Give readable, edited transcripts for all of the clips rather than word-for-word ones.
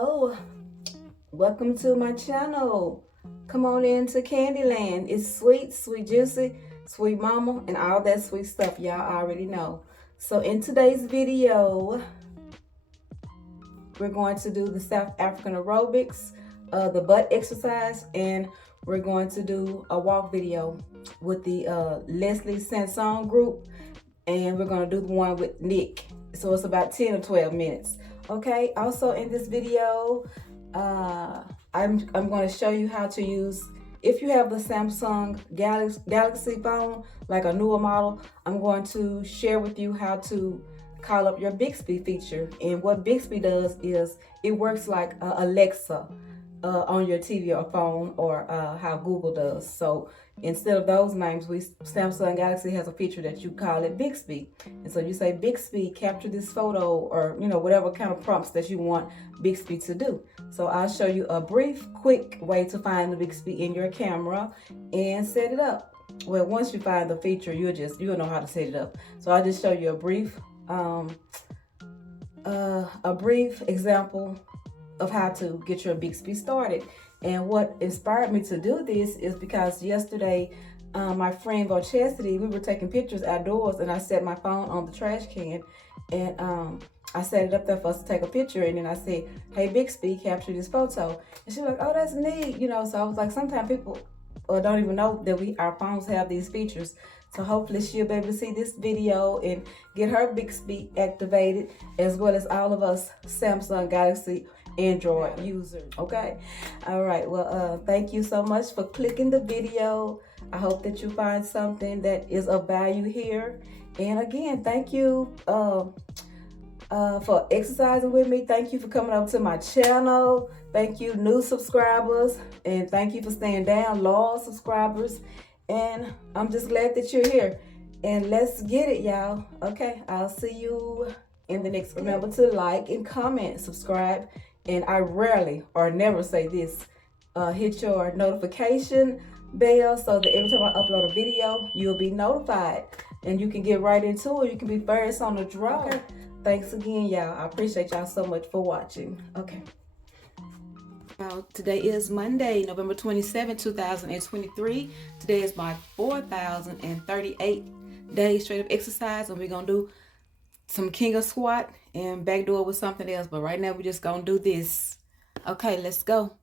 Hello, welcome to my channel. Come on into Qandyland. It's sweet, sweet juicy, sweet mama, and all that sweet stuff y'all already know. So in today's video, we're going to do the South African aerobics, the butt exercise, and we're going to do a walk video with the Leslie Sanson group, and we're going to do the one with Nick. So it's about 10 or 12 minutes. Okay, also in this video, I'm going to show you how to use, if you have the Samsung Galaxy phone, like a newer model, I'm going to share with you how to call up your Bixby feature. And what Bixby does is it works like Alexa on your TV or phone, or how Google does. So instead of those names, Samsung Galaxy has a feature that you call it Bixby. And so you say, Bixby, capture this photo, or whatever kind of prompts that you want Bixby to do. So I'll show you a brief, quick way to find the Bixby in your camera and set it up. Well, once you find the feature, you'll know how to set it up. So I'll just show you a brief example of how to get your Bixby started. And what inspired me to do this is because yesterday, my friend Chastity, we were taking pictures outdoors, and I set my phone on the trash can, and I set it up there for us to take a picture, and then I said, hey Bixby, capture this photo. And she was like, oh, that's neat, so I was like, sometimes people don't even know that our phones have these features. So hopefully she'll be able to see this video and get her Bixby activated, as well as all of us Samsung Galaxy Android users. Okay, all right, well thank you so much for clicking the video. I hope that you find something that is of value here. And again, thank you for exercising with me. Thank you for coming over to my channel. Thank you, new subscribers, and thank you for staying down, loyal subscribers. And I'm just glad that you're here. And let's get it, y'all. Okay, I'll see you in the next. Remember to like and comment, subscribe. And I rarely or never say this, hit your notification bell so that every time I upload a video, you'll be notified. And you can get right into it. You can be first on the draw. Okay. Thanks again, y'all. I appreciate y'all so much for watching. Okay. Now, today is Monday, November 27, 2023. Today is my 4,038 days straight of exercise, and we're going to do some king of squat and backdoor with something else. But right now, we're just going to do this. Okay, let's go.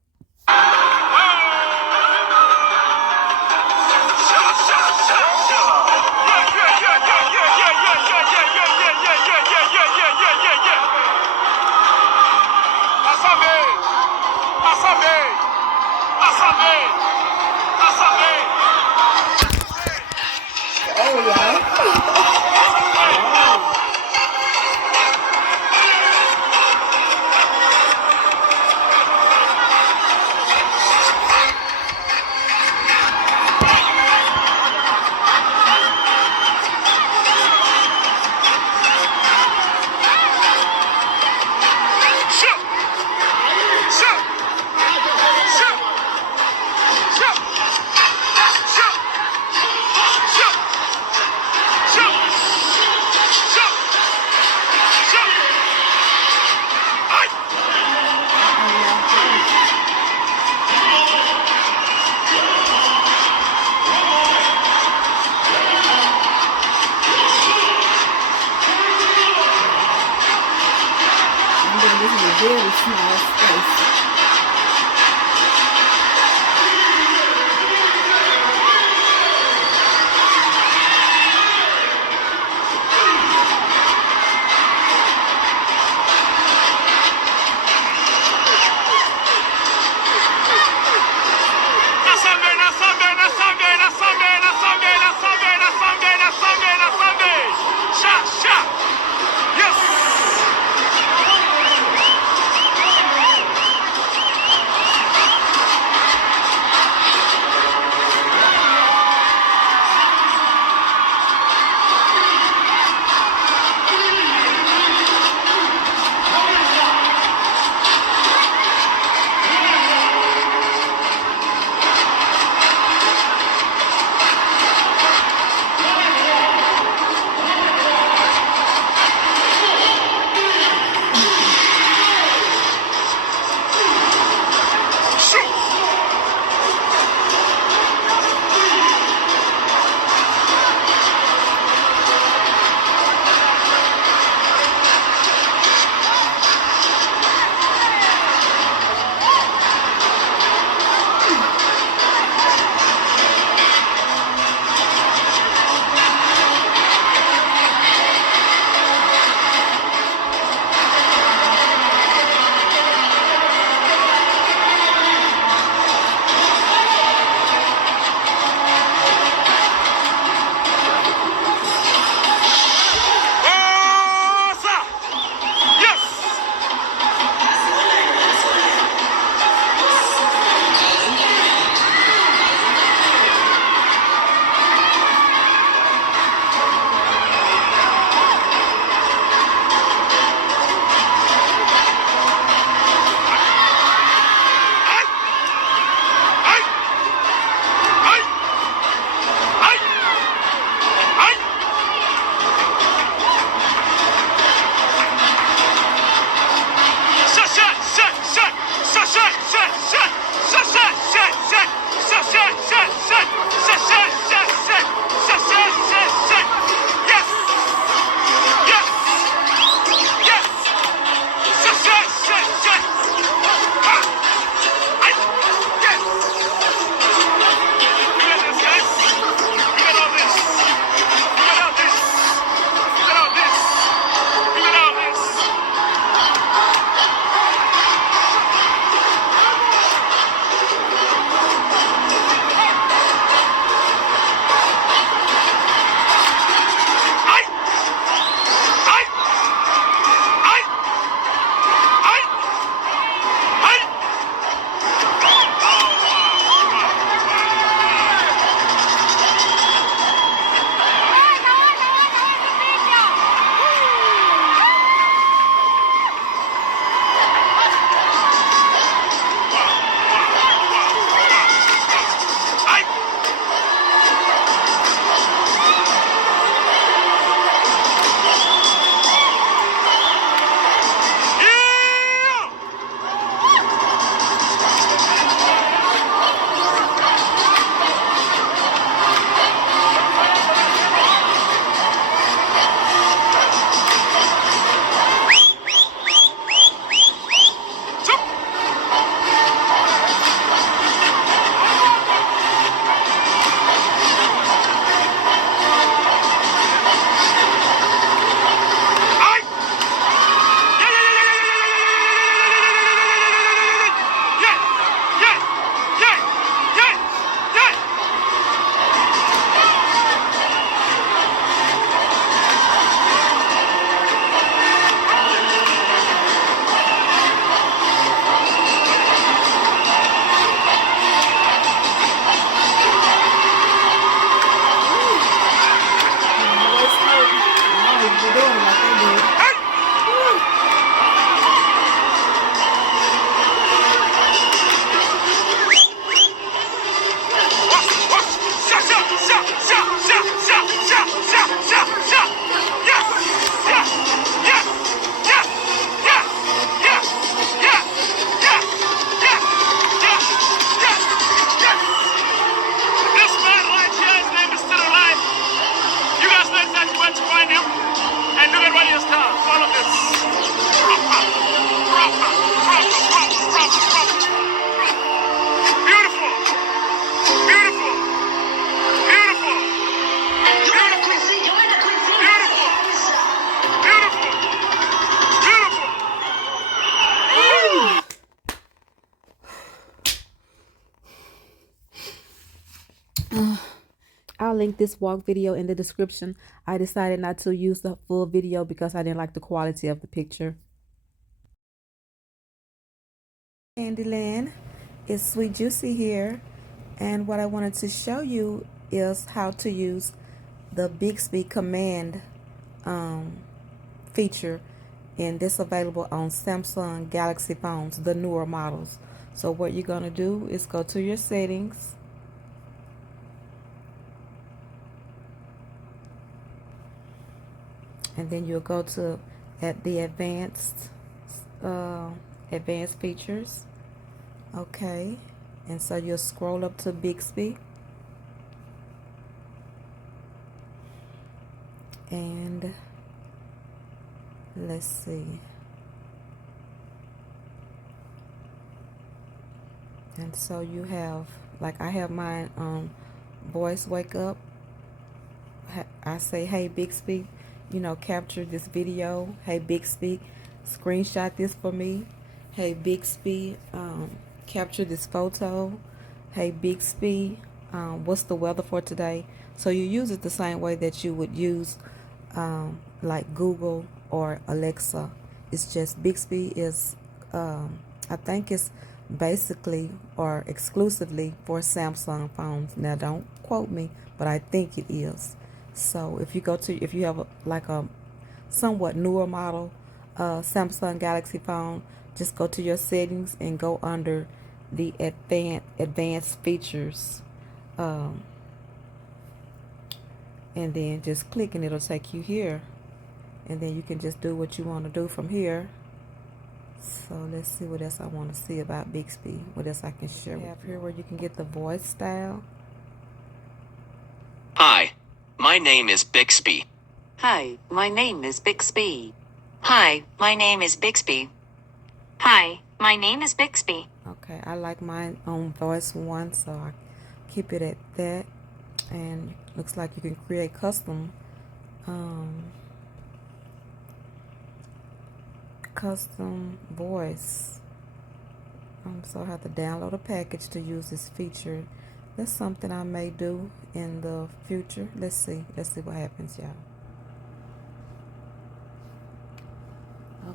Very small space. link this walk video in the description. I decided not to use the full video because I didn't like the quality of the picture. Qandyland, it's Sweet Juicy here, and what I wanted to show you is how to use the Bixby command feature, and this available on Samsung Galaxy phones, the newer models. So what you're going to do is go to your settings, and then you'll go to the advanced features. Okay, and so you'll scroll up to Bixby, and let's see, and so you have, like I have mine on voice wake up. I say, hey Bixby, you know, capture this video. Hey Bixby, screenshot this for me. Hey Bixby, capture this photo. Hey Bixby, what's the weather for today? So you use it the same way that you would use like Google or Alexa. It's just Bixby is I think it's basically or exclusively for Samsung phones. Now don't quote me, but I think it is. So if you have like a somewhat newer model Samsung Galaxy phone, just go to your settings and go under the advanced features, and then just click and it'll take you here, and then you can just do what you want to do from here. So let's see what else I want to see about Bixby. What else I can share with you here, where you can get the voice style. Hi, my name is Bixby. Hi, my name is Bixby. Hi, my name is Bixby. Hi, my name is Bixby. Okay, I like mine on voice 1, so I keep it at that. And looks like you can create custom voice. So I have to download a package to use this feature. That's something I may do in the future. Let's see what happens, y'all.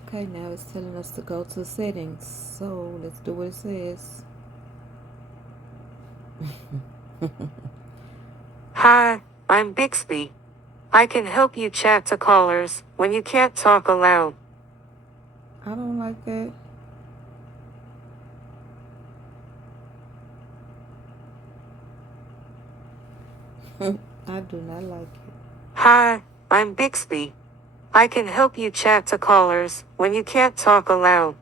Okay, now it's telling us to go to settings, so let's do what it says. Hi, I'm Bixby. I can help you chat to callers when you can't talk aloud. I don't like that. I do not like it. Hi, I'm Bixby. I can help you chat to callers when you can't talk aloud.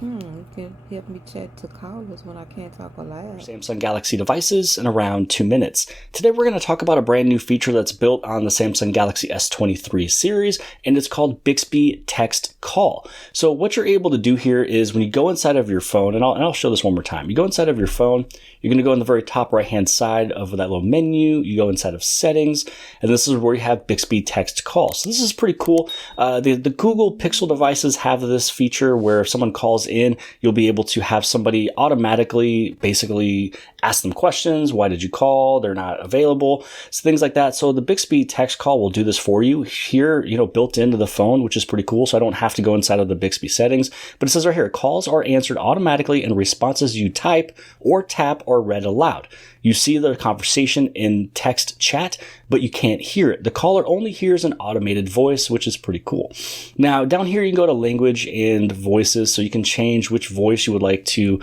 You can help me chat to callers when I can't talk aloud. Samsung Galaxy devices in around 2 minutes. Today we're going to talk about a brand new feature that's built on the Samsung Galaxy S23 series, and it's called Bixby Text Call. So what you're able to do here is when you go inside of your phone, and I'll show this one more time. You go inside of your phone, you're going to go in the very top right hand side of that little menu, you go inside of settings, and this is where you have Bixby Text Call. So this is pretty cool. The Google Pixel devices have this feature where if someone calls in, you'll be able to have somebody automatically basically ask them questions. Why did you call? They're not available. So things like that. So the Bixby Text Call will do this for you here, built into the phone, which is pretty cool. So I don't have to go inside of the Bixby settings, but it says right here, calls are answered automatically and responses you type or tap are read aloud. You see the conversation in text chat, but you can't hear it. The caller only hears an automated voice, which is pretty cool. Now, down here, you can go to language and voices, so you can change which voice you would like to,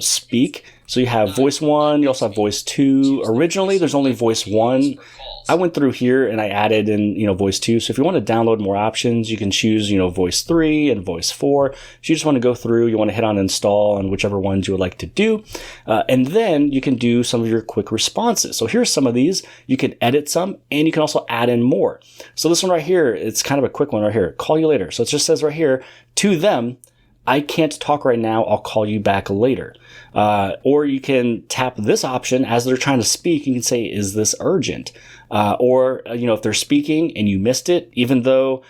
speak. So you have voice 1, you also have voice 2. Originally, there's only voice 1. I went through here and I added in, voice 2. So if you want to download more options, you can choose, voice 3 and voice 4. If you just want to go through, you want to hit on install on whichever ones you would like to do. And then you can do some of your quick responses. So here's some of these. You can edit some and you can also add in more. So this one right here, it's kind of a quick one right here. Call you later. So it just says right here, to them, I can't talk right now, I'll call you back later. Or you can tap this option as they're trying to speak. You can say, is this urgent? Or if they're speaking and you missed it, even though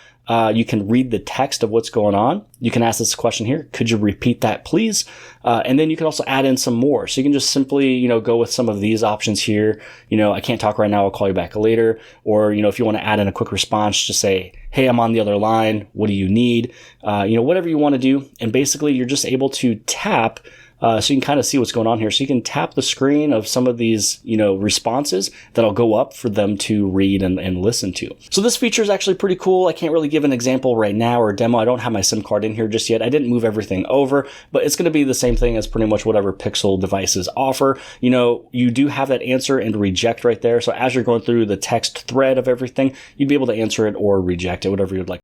you can read the text of what's going on. You can ask this question here. Could you repeat that, please? And then you can also add in some more. So you can just simply, go with some of these options here. I can't talk right now. I'll call you back later. Or, if you want to add in a quick response, just say, hey, I'm on the other line. What do you need? Whatever you want to do. And basically you're just able to tap so you can kind of see what's going on here. So you can tap the screen of some of these, responses that'll go up for them to read and listen to. So this feature is actually pretty cool. I can't really give an example right now or a demo. I don't have my SIM card in here just yet. I didn't move everything over, but it's going to be the same thing as pretty much whatever Pixel devices offer. You do have that answer and reject right there. So as you're going through the text thread of everything, you'd be able to answer it or reject it, whatever you'd like.